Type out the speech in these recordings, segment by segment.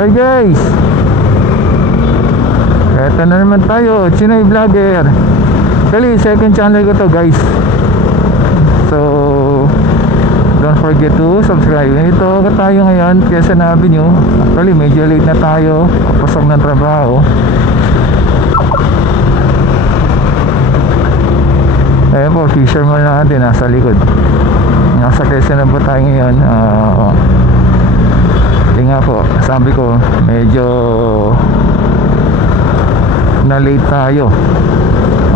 Hey guys, eto na naman tayo, Chinoy Vlogger. Actually, second channel ko to guys. So, don't forget to subscribe. Ito tayo ngayon, Quezon Avenue. Actually, medyo late na tayo, papasok ng trabaho. Ayan po, fisherman natin nasa likod. Nasa Quezon na po tayo ngayon. Nga po, sabi ko medyo na late tayo.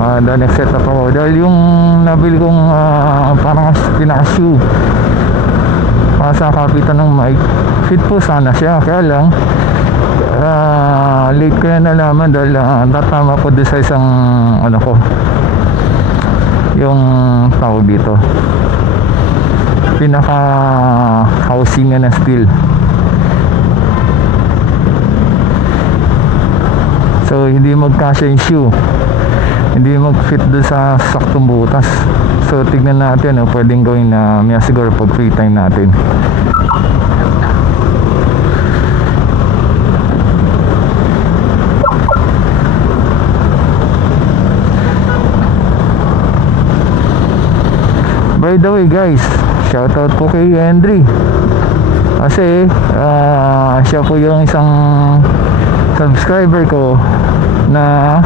The next setup ako dahil yung nabili kong parang pinaka-shoe sa kapitan ng mic, fit po sana siya, kaya lang late ko na nalaman dahil tatama ko doon sa isang ano ko, yung tawag dito, pinaka housing na steel. So hindi magkasya yung shoe, hindi mag-fit doon sa saktong butas. So tignan natin, pwedeng gawin na may siguro pag free time natin. By the way guys, shoutout po kay Henry kasi siya po yung isang subscriber ko na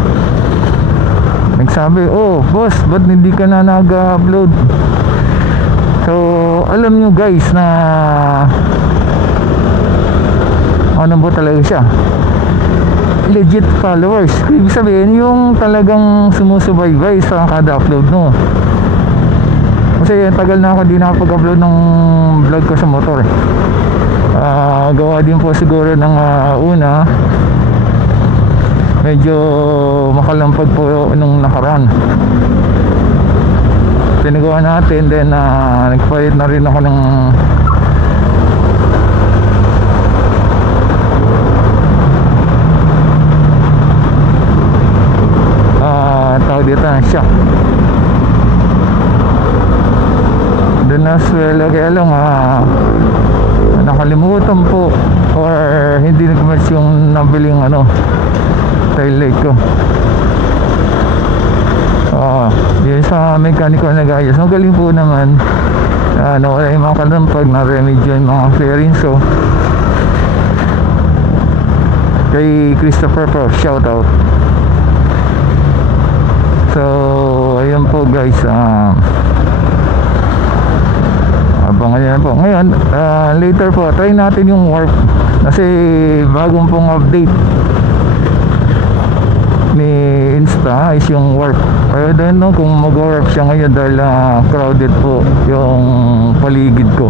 nagsabi, oh boss, ba't hindi ka na nag-upload? So alam nyo guys na ano po talaga siya, legit followers. Ibig sabihin yung talagang sumusubaybay sa kada upload no. Kasi tagal na ako di nakapag-upload ng vlog ko sa motor. Gawa din po siguro ng una, medyo makalampag po nung nakaraan. Pinagawa natin, then nagpalit na rin ako ng tawag dito na shock. Doon na swelo, kaya lang nakalimutan po or hindi nag-match yung nabiling tail light ko. Yun sa mekaniko na nag-ayos. Ang galing po naman, nawala yung mga kalampag, na-remedyo yung mga fairing. So kay Christopher po, shout out. So ayun po guys, abangan nyo po. Ngayon, later po, try natin yung warp. Kasi bagong pong update ni Insta is yung warp. Kaya din kung mag-warp siya ngayon dahil crowded po yung paligid ko.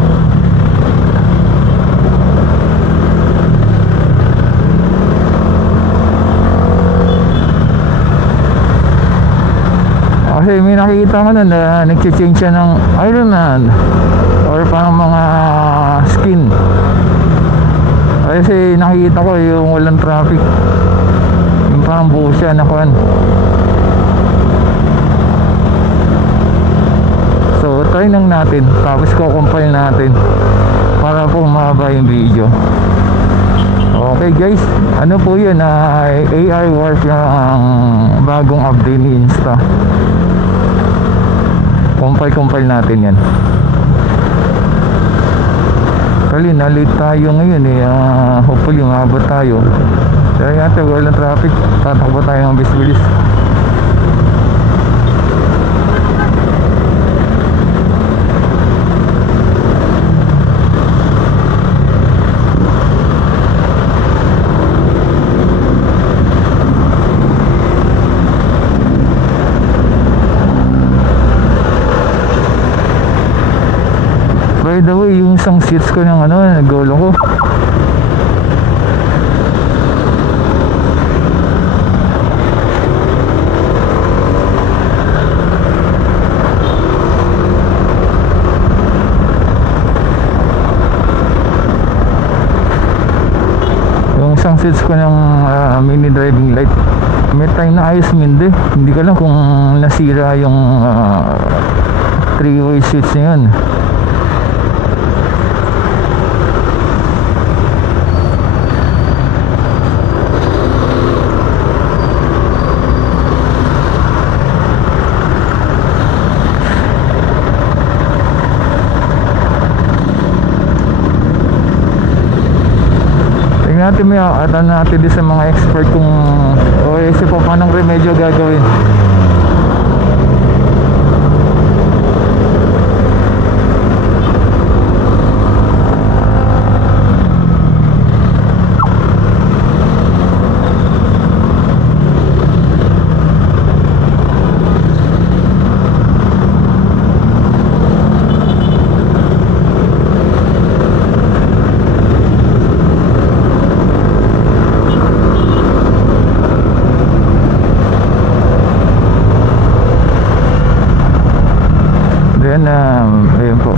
Kasi may nakikita ko na nag-change siya ng Iron Man or parang mga skin. Kasi nakikita ko yung walang traffic, yung parang buo siya na kuwan. So try lang natin, tapos compile natin para po mahaba yung video. Okay guys, ano po yun, AR Warp yung bagong update ni Insta. Compile natin yan. Kali na-late tayo ngayon hopefully maabot tayo. Kaya yata walang traffic, tatakbo tayo ng bilis-bilis. By the way, yung isang seats ko ng nagolo ko, yung isang seats ko ng mini driving light, may time na ayos hindi ko lang kung nasira yung 3-way seats na yun. natin natin din sa mga expert kung o isip po paanong remedyo gagawin. Then ayun po.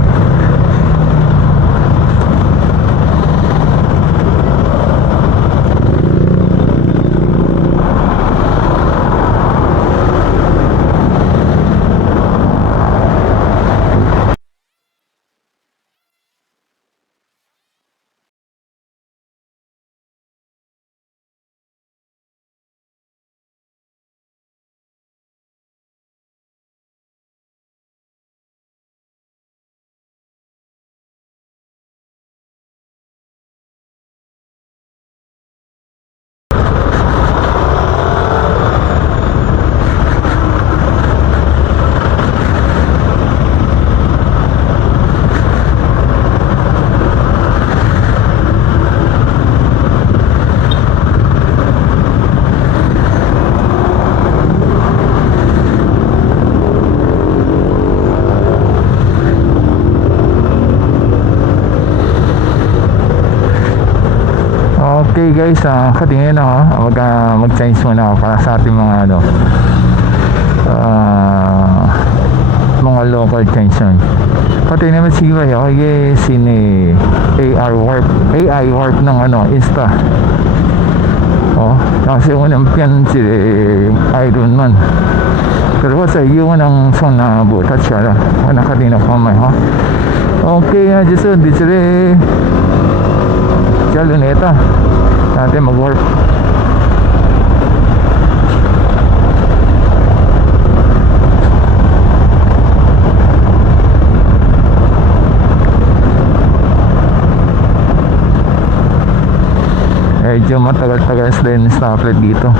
Okay guys, katingin ako mag-change muna ako para sa ating mga mga local change nun. Pati naman siya okay sini AI warp ng Insta. Oh, kasi unang pian si Iron Man. Pero sa iyo nang son na butat siya la. Nakatina pa may ha. Okay, Jason, di sire. Chalo neta. Natin mag-warp. Medyo matagal-tagal din stoplight dito.